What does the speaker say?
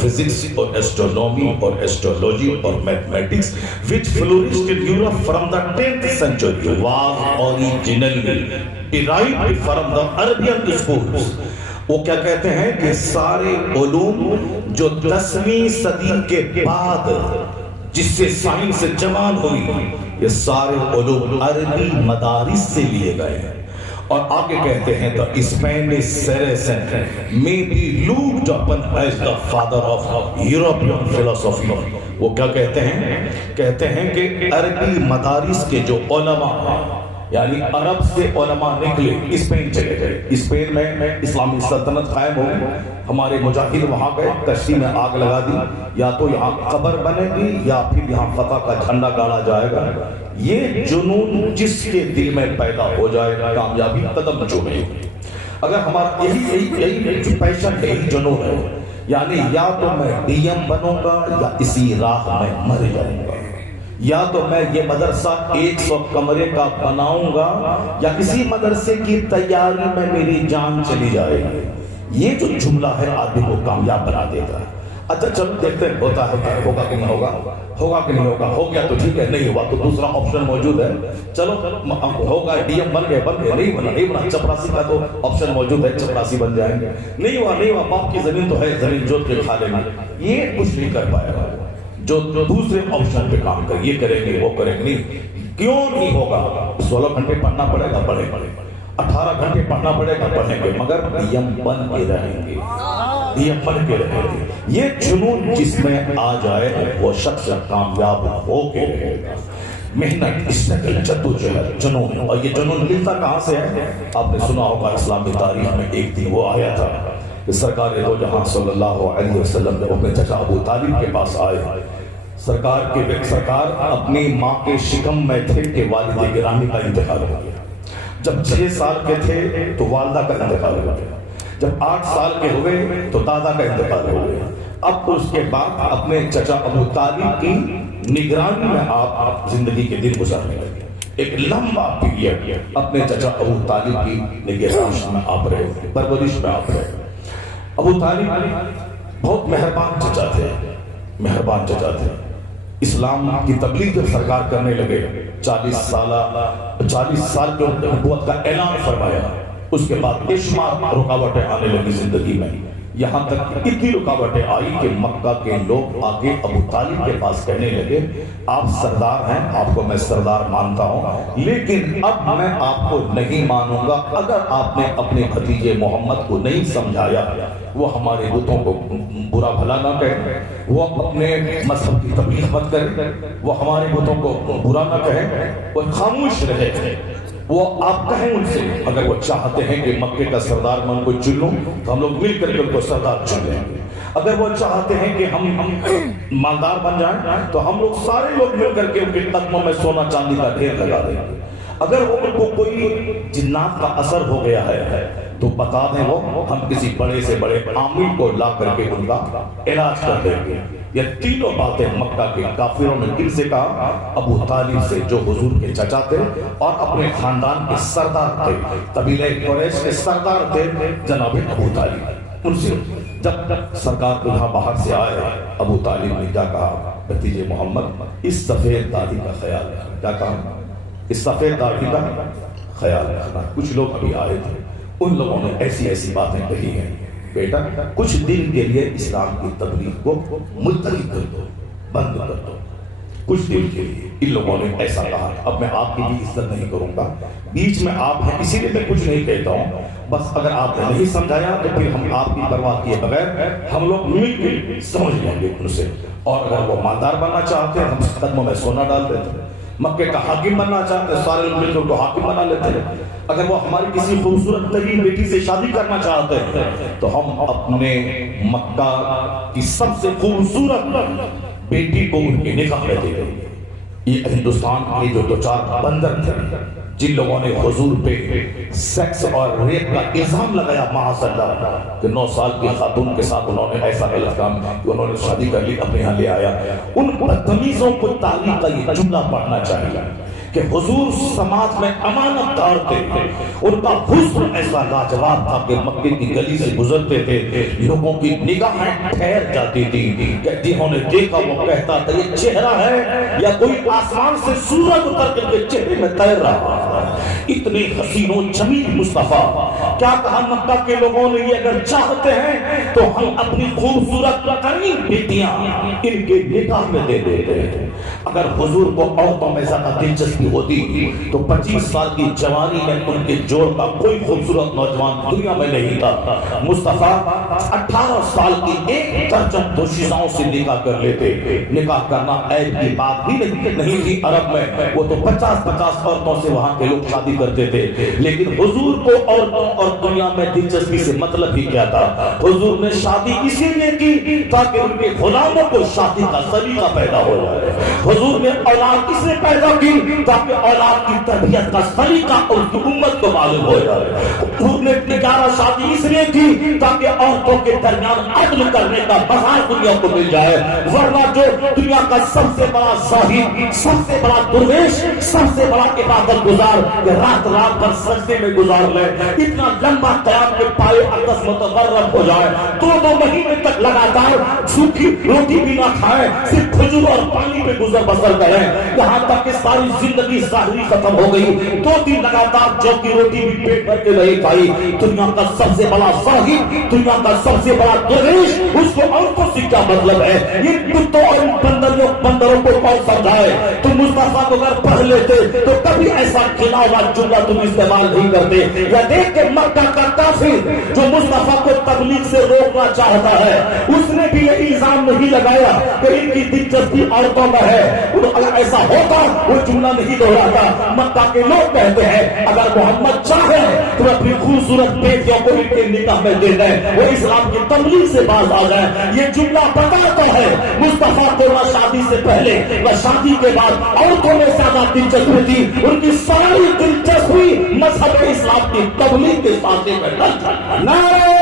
physics or astronomy or astrology or mathematics which flourished in Europe from the 10th century was originally derived from the Arabian schools. وہ کیا کہتے ہیں کہ سارے علوم جو 10ویں صدی کے بعد جس سے سائنس جوان ہوئی، یہ سارے علوم عربی مدارس سے لیے گئے ہیں. اور آگے کہتے ہیں the Spanish Saracen may be looked upon as the father of European philosophy. وہ کیا کہتے ہیں؟ کہتے ہیں کہ عربی مدارس کے جو علماء ہیں، یعنی عرب سے علماء نکلے، اسپین چلے گئے، اسپین میں اسلامی سلطنت قائم ہو گئی، ہمارے مجاہد وہاں گئے، کشتی میں آگ لگا دی، یا تو یہاں قبر بنے گی یا پھر یہاں فتح کا جھنڈا گاڑا جائے گا. یہ جنون جس کے دل میں پیدا ہو جائے گا کامیابی قدم چومے گی. اگر ہمارا یہی جو پیشن ہے، یہی جنون ہے، یعنی یا تو میں ڈی ایم بنوں گا یا اسی راہ میں مر جاؤں گا، یا تو میں یہ مدرسہ 100 کمرے کا بناؤں گا یا اسی مدرسے کی تیاری میں میری جان چلی جائے گی. یہ جو جملہ ہے آدمی کو کامیاب بنا دے گا. اچھا چلو دیکھتے ہیں ہوتا ہے، ہوگا کہ نہیں ہوگا، ہوگا کہ نہیں ہوگا. ہو گیا تو ٹھیک ہے، نہیں ہوا تو دوسرا آپشن موجود ہے. چلو ہوگا، ڈی ایم بن گئے، نہیں بنا چپراسی کا تو آپشن موجود ہے، چپراسی بن جائیں گے. نہیں ہوا، باپ کی زمین تو ہے، زمین جوت کے کھا لیں گے. یہ کچھ نہیں کر پائے گا. جو دوسرے آپشن پہ کام کریں، یہ کریں گے وہ کریں گے. کیوں نہیں ہوگا؟ 16 گھنٹے پڑھنا پڑے گا، پڑھیں گے. 18 گھنٹے پڑھنا پڑے گا، پڑھیں گے. مگر ڈی ایم بن کے رہیں گے، ڈی ایم بن کے رہیں گے. یہ جنون جس میں آ جائے وہ شخص کامیاب ہو کے رہے گا. محنت، اسٹرگل، جدوجہد، جنون. اور یہ جنون ملتا کہاں سے ہے؟ آپ نے سنا ہوگا اسلامی تاریخ میں ایک دن وہ آیا تھا کہ سرکار دو جہاں صلی اللہ علیہ وسلم نے اپنے چچا ابو طالب کے پاس آئے. سرکار اپنی ماں کے شکم میں تھے کہ والد گرامی کا انتقال ہو گیا. جب 6 سال کے تھے تو والدہ کا انتقال ہو گیا. جب 8 سال کے ہوئے تو دادا کا انتقال ہو گیا. اب اس کے بعد اپنے چچا ابو طالب کی نگرانی میں آپ زندگی کے دن گزارنے لگے. ایک لمبا پیریڈ اپنے چچا ابو طالب کی نگرانی میں آپ رہے، پرورش میں آپ رہے. ابو طالب بہت مہربان چچا تھے. اسلام کی تبلیغ جب سرکار کرنے لگے، 40 سال کے نبوت کا اعلان فرمایا. اس کے بعد بے شمار رکاوٹیں آنے لگی زندگی میں. یہاں تک اتنی رکاوٹیں آئی کہ مکہ کے لوگ آگے ابو طالب کے پاس کہنے لگے، آپ سردار ہیں، آپ کو میں سردار مانتا ہوں، لیکن اب میں آپ کو نہیں مانوں گا اگر آپ نے اپنے بھتیجے محمد کو نہیں سمجھایا. وہ ہمارے بتوں کو برا بھلا نہ کہے، وہ اپنے مذہب کی تبلیغ مت کرے، وہ ہمارے بتوں کو برا نہ کہے، وہ خاموش رہے. وہ آپ کہیں ان سے، اگر وہ چاہتے ہیں کہ مکے کا سردار میں ان کو چن لوں تو ہم لوگ مل کر کے ان کو سردار چن لیں گے. اگر وہ چاہتے ہیں کہ ہم مالدار بن جائیں تو ہم لوگ سارے لوگ مل کر کے ان کے قدموں میں سونا چاندی کا ڈھیر لگا دیں گے. اگر وہ ان کو کوئی جنات کا اثر ہو گیا ہے تو بتا دیں، وہ ہم کسی بڑے سے بڑے عامل کو لا کر کے ان کا علاج کر دیں گے. یہ تینوں باتیں مکہ کے کافروں نے دل سے کہا. ابو طالب سے جو حضور کے چچا تھے اور اپنے خاندان کے سردار تھے، قبیلہ قریش کے سردار تھے جناب ابو طالب. ان سے جب سرکار کو یہاں باہر سے آئے، ابو طالب نے کیا کہا؟ بھتیجے محمد، اس سفید داڑھی کا خیال رکھنا. کیا کہا؟ اس سفید داڑھی کا خیال رکھنا. کچھ لوگ ابھی آئے تھے، ان لوگوں نے ایسی باتیں کہی ہیں، بیٹا کچھ دن کے لیے اسلام کی تبلیغ کو ملتوی کر دو، بند کر دو، کچھ دن کے لیے. ان لوگوں نے ایسا کہا. اب میں آپ کی بھی عزت نہیں کروں گا، بیچ میں آپ ہیں اسی لیے میں کچھ نہیں کہتا ہوں. بس اگر آپ نے نہیں سمجھایا تو پھر ہم آپ کی پرواہ کیے بغیر ہم لوگ مل کے سمجھ لیں گے ان سے. اور اگر وہ مالدار بننا چاہتے ہیں ہم قدموں میں سونا ڈال دیتے ہیں. مکے کا حاکم بننا چاہتے ہیں سارے لوگ مل کر کو حاکم بنا لیتے ہیں. اگر وہ ہماری کسی خوبصورت ترین بیٹی سے شادی کرنا چاہتے ہیں تو ہم اپنے مکہ کی سب سے خوبصورت بیٹی کو ان کے نکاح میں دے دیں گے. یہ ہندوستان کے جو 2-4 بندر تھے جن لوگوں نے حضور پہ سیکس اور ریپ کا الزام لگایا، معاذ اللہ، کہ 9 سال کی خاتون کے ساتھ انہوں نے ایسا غلط کام کہ انہوں نے شادی کر لی، اپنے یہاں لے آیا. ان بدتمیزوں کو تعلیم کا یہ جملہ پڑھنا چاہیے کہ حضور سماج میں امانت دار تھے، ان کا حسن ایسا لاجواب تھا کہ مکے کی گلی سے گزرتے تھے لوگوں کی نگاہیں ٹھہر جاتی تھی کہ جنہوں نے دیکھا وہ کہتا تھا یہ چہرہ ہے یا کوئی آسمان سے سورج اتر کر کے چہرے میں تیر رہا ہے، اتنے حسین و جمیل مصطفیٰ۔ کیا کہا مکہ کے لوگوں نے، یہ اگر چاہتے ہیں تو ہم اپنی خوبصورت ترین بیٹیاں ان کے نکاح میں دے دیتے ہیں۔ اگر حضور کو عورتوں میں زیادہ دلچسپی ہوتی تو 25 سال کی جوانی میں ان کے جوڑ کا کوئی خوبصورت نوجوان دنیا میں نہیں تھا۔ مصطفیٰ 18 سال کی ایک درجن دوشیزاؤں سے نکاح کر لیتے۔ نکاح کرنا عیب کی بات بھی نہیں تھی عرب میں، وہ تو 50 عورتوں سے وہاں کے لوگ شادی کرتے تھے، لیکن حضور کو عورتوں اور دنیا میں دلچسپی سے مطلب ہی کیا تھا۔ حضور نے شادی اسی لیے کی تاکہ ان کے غلاموں کو شادی کا سلیقہ پیدا ہو جائے۔ حضور نے اولاد اس لیے پیدا کی تاکہ اولاد کی تربیت کا سلیقہ اور کی امت کو معلوم ہو جائے۔ حضور نے 11 شادی اس لیے کی تاکہ عورتوں کے درمیان عدل کرنے کا بازار دنیا کو مل جائے، ورنہ جو دنیا کا سب سے بڑا زاہد، سب سے بڑا درویش، سب سے بڑا عبادت گزار رات بھر سجدے میں گزار لے، اتنا لمبا قیام کے پائے اقدس متغرب ہو جائے، 2 مہینے تک لگاتار سوکھی روٹی بھی نہ کھائے، صرف کھجور اور پانی پہ گزر بسر کریں، یہاں تک کہ ساری زندگی ظاہری ختم ہو گئی، 2 دن لگاتار جو کی روٹی بھی پیٹ بھر کے نہیں کھائی۔ دنیا کا سب سے بڑا زاہد، دنیا کا سب سے بڑا درویش، اس کو عورتوں سے کیا مطلب ہے؟ یہ کتوں اور بندروں کو کون سمجھائے؟ تم مصطفیٰ کو اگر پڑھ لیتے تو کبھی ایسا کھلا ہوا جملہ تم استعمال نہیں کرتے۔ یا دیکھ کے مکہ کا کافر جو مصطفیٰ کو تبلیغ سے روکنا چاہتا ہے، اس نے بھی یہ الزام نہیں لگایا کہ ان کی دلچسپی عورتوں میں ہے۔ اگر ایسا ہوتا وہ جملہ نہیں دہراتا۔ مکہ کے لوگ کہتے ہیں اگر محمد چاہے تو اپنی خوبصورت بیٹیوں کو ان کے نکاح میں دے دیں، وہ اسلام کی تبلیغ سے باز آ جائے۔ یہ جملہ بتاتا ہے مصطفیٰ کو نہ شادی سے پہلے نہ شادی کے بعد عورتوں میں زیادہ دلچسپی تھی، ان کی ساری دلچسپی مذہب اسلام کی تبلیغ کے ساتھ نعرہ